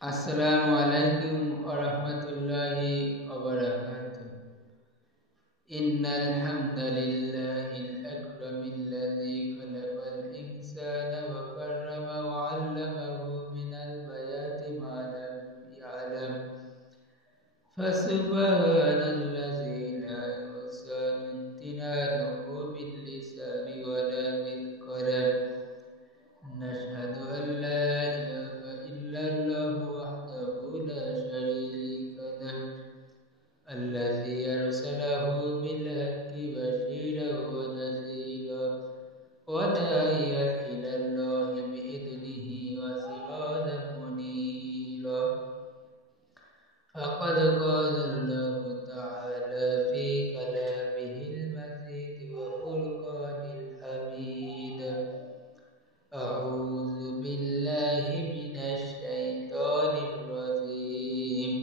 Assalamu alaikum wa rahmatullahi wa barakatuh. Innal hamdalillahil akramil ladzi khalaqal insana wa karrama wa 'allamahu minal bayati ma lam ya'lam. Fasubhanalladzi la yuhsanu imtinanuhu bil lisani wa la bil qalam. Nashhadu an la ilaha illallah wahdahu la sharika lah. الذي أرسله بالحق بشيرا ونذيرا وداعيا إلى الله بإذنه وسراجا منيرا فقد قال الله تعالى في كلامه المجيد وفرقانه الحميد أعوذ بالله من الشيطان الرجيم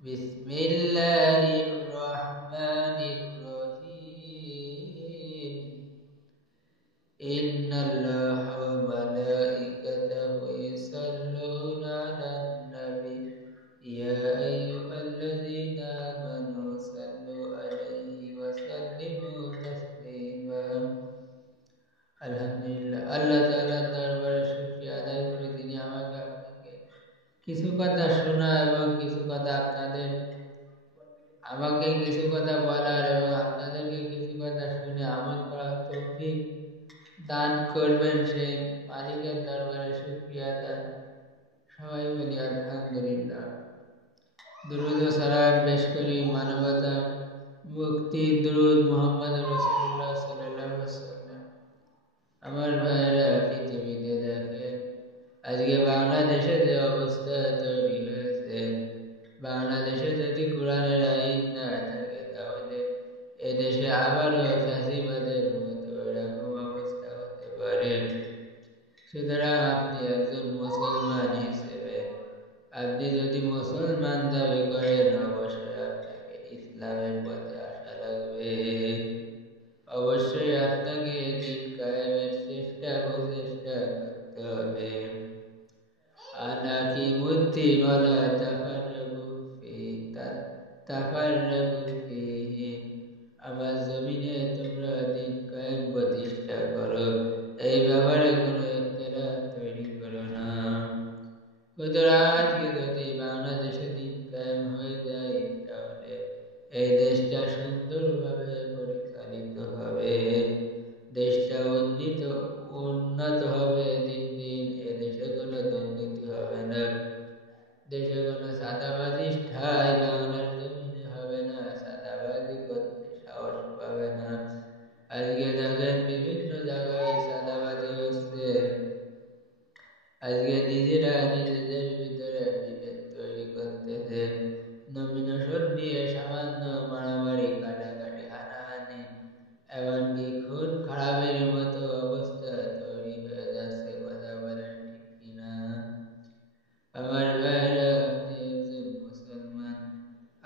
بسم الله الرحمن الرحيم إن الله وملائكته يصلون على النبي يا أيها الذين آمنوا صلوا عليه وسلموا تسليما আলহামদুলিল্লাহ আল্লাহ তাআলার দরবারে শুকরিয়া আদায় করে তিনি আমাকে আপনাকে কিছু কথা শোনা এবং কিছু কথা আমাকে কিছু কথা বলার এবং আপনাদেরকে কিছু কথা শুনে আমল করার তৌফিক দান করবেন সেই মালিকের দরবারে শুকরিয়া আদায় সবাই বলি আলহামদুলিল্লাহ। দুরূদ ও সালাম পেশ করি মানবতা মুক্তি দুরূদ মুহাম্মদ রাসূলুল্লাহ সাল্লাল্লাহু আলাইহি ওয়াসাল্লাম। আমার ভাইরা পৃথিবীতে দেখেন আজকে বাংলাদেশে যে অবস্থা তৈরি হয়েছে, বাংলাদেশে যদি কোরআনের আইন না থাকে তাহলে এদেশে আবারও ফ্যাসিবাদের মতো এরকম অবস্থা হতে পারে। সুতরাং আপনি একজন মুসলমান হিসেবে আপনি যদি মুসলমান দাবি করেন অবশ্যই আপনাকে ইসলামের পথে আসা লাগবে। অবশ্যই আপনাকে দিন কায়েমের প্রচেষ্টা করতে হবে। আনাকিমুদ্দি ওয়ালা তাফাররাকু ফীহি, আমার জমিনে তোমরা দিন কায়েম প্রতিষ্ঠা করো, এই ব্যাপারে কোনো ইখতিলাফ তৈরি করো না। সুতরাং আজকে যদি বাংলাদেশে দিন কায়েম হয়ে যায় তাহলে এই দেশটা সুন্দরভাবে পরিচালিত হবে, দেশটা উন্নত হবে দিন দিন। এদেশে কোনো দুর্নীতি হবে না, দেশে কোনো সাদাবাজি ঠাঁই বাংলার জমিনে হবে না, সাদাবাজি করতে সাহস পাবে না। আজকে দেখেন বিভিন্ন জায়গায় সাদাবাজি হচ্ছে। আজকে নিজেরা নিজেদের ভিতরে বিভেদ তৈরি করতেছে, নমিনেশন নিয়ে সামান্য মারামারি কাটাকাটি হানাহানি এমনকি খুন খারাপের মতো অবস্থা তৈরি হয়ে যাচ্ছে। কথা বলেন ঠিক কিনা? আমার ভাইরা, আপনি একজন মুসলমান,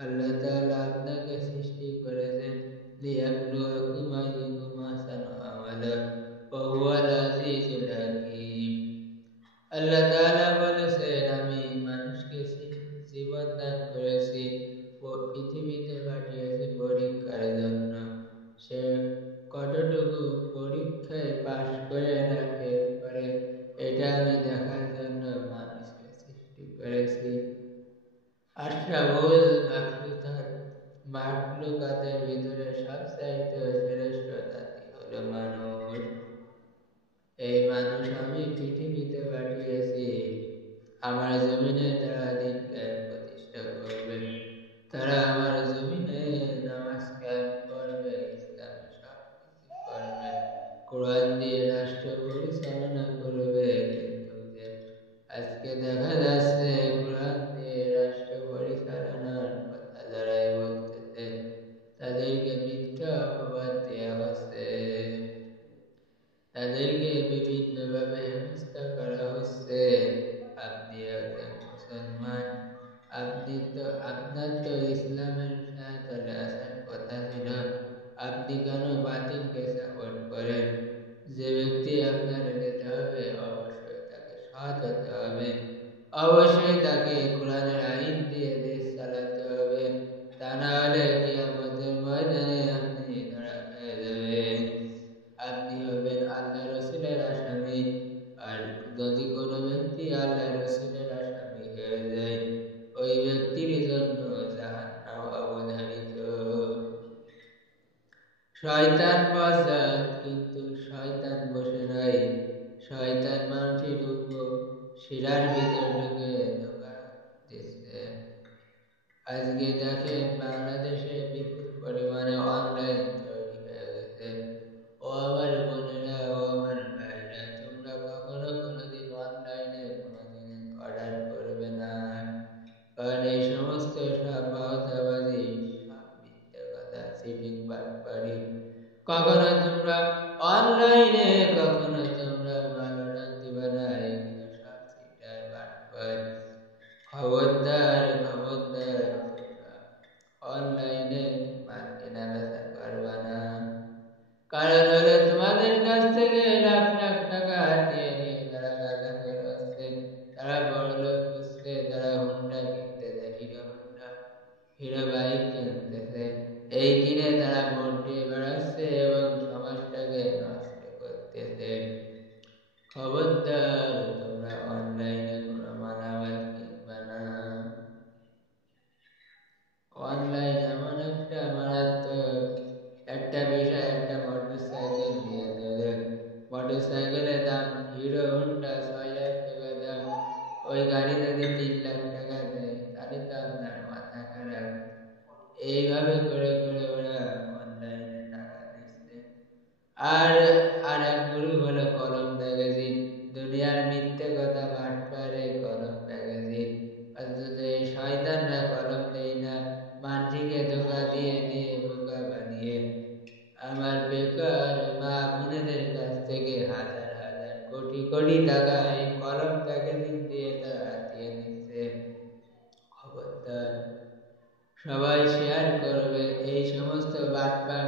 আল্লাহ তাআলা আপনাকে সৃষ্টি করেছেন লিয়াবলুয়াকুম আইয়ুকুম আহসানু আমালা ওয়া হুয়াল আজিজুল হাকীম। আল্লাহ তাআলা বলেছেন আমি মানুষকে জীবন দান করেছি ও পৃথিবীতে পাঠিয়েছি পরীক্ষার জন্য। সে কতটুকু পরীক্ষায় পাশ করে না ফেল করে এটা আমি দেখার জন্য মানুষকে সৃষ্টি করেছি। আশরাফুল মাখলুকাতের ভিতরে সবচাইতে শ্রেষ্ঠ জাতি হলো মানুষ। এই মানুষ আমি পৃথিবীতে পাঠিয়েছি আমার জমিনে তারা দিন কায়েম প্রতিষ্ঠা করবে, তারা আমার জমিনে নামাজ কায়েম করবে, ইসলাম সব কিছু করবে, কোরআন দিয়ে রাষ্ট্র পরিচালনা করবে। কিন্তু আজকে দেখা যাচ্ছে কোরআন দিয়ে রাষ্ট্র পরিচালনার কথা যারাই বলতেছে তাদেরকে মিথ্যা অপবাদ দেওয়া হচ্ছে, তাদেরকে বিভিন্নভাবে হেনস্থা করা হচ্ছে। আপনি একজন মুসলমান, আপনার তো ইসলামের সাথে আসার কথা ছিল, আপনি কেন বাতিলকে সাপোর্ট করেন? যে ব্যক্তি আপনার নেতা হবে অবশ্যই তাকে সৎ হতে হবে, অবশ্যই তাকে কোরআনের আইন দিয়ে দেশ চালাতে হবে, তা না হলে কিয়ামতের ময়দানে আপনি ধরা খেয়ে যাবেন, আপনি হবেন আল্লাহ রসুলের আসামি। আর যদি কোনো ব্যক্তি আল্লাহ রসুলের আসামি হয়ে যায়, ওই ব্যক্তির জন্য জাহান্নাম অবধারিত। শয়তান পশ্চাৎ, কিন্তু শয়তান বসে নাই, শয়তান মানুষের উপর শিরার ভিতর ঢুকে ধোকা দিচ্ছে। আজকে দেখেন বাংলাদেশে বিপুল পরিমাণে অনলাইন তৈরি হয়ে গেছে। ও আমার বোনেরা, ও আমার ভাইরা, তোমরা কখনো কোনোদিন অনলাইনে কোনো জিনিস অর্ডার করবে না, কারণ এই সমস্ত সব বাউতাবাজি, সব মিথ্যে কথা, চিটিং বাটপারি। কখনো তোমরা অনলাইনে, কখনো তোমরা ভালো রাখতে না, এগুলো সব চিটার বাটপার। খবরদার, খবরদার, তোমরা অনলাইনে মাল কেনা বেচা করবা না, কারণ হলো তোমাদের কাছ থেকে লাখ লাখ টাকা হাতিয়ে নিয়ে তারা গাঁজা করছে, তারা বড়লোক হচ্ছে, তারা হুন্ডা কিনতেছে, হিরো হুন্ডা, হিরো বাইক কিনতেছে, এই কিনে তারা ভোট দিয়ে বেড়াচ্ছে এবং সমাজটাকে নষ্ট করতেছে। খবরদার, তোমরা অনলাইনে কোনো মালামাল কিনবা না। অনলাইন এমন একটা মারাত্মক একটা বিষয়, একটা মোটরসাইকেল দিয়ে দেবে, মোটরসাইকেলের দাম হিরো হুন্ডা 6 লাখ টাকা দাম, ওই গাড়ি যদি 3 লাখ টাকা দেয় তাহলে তো আপনার মাথা খারাপ। এইভাবে করে করে ওরা অনলাইনে টাকা দিচ্ছে। আর আর এক গ্রুপ হলো কলম ম্যাগাজিন, দুনিয়ার মিথ্যে কথা বাটপারে কলম ম্যাগাজিন। অথচ এই শয়তানরা কলম দেয় না, মানুষকে ধোকা দিয়ে দিয়ে বোকা বানিয়ে আমার বেকার মা বোনেদের কাছ থেকে হাজার হাজার কোটি কোটি টাকা এই কলম ম্যাগাজিন দিয়ে তারা হাতিয়ে নিচ্ছে। খবরদার, সবাই শেয়ার করবে এই সমস্ত বাটপার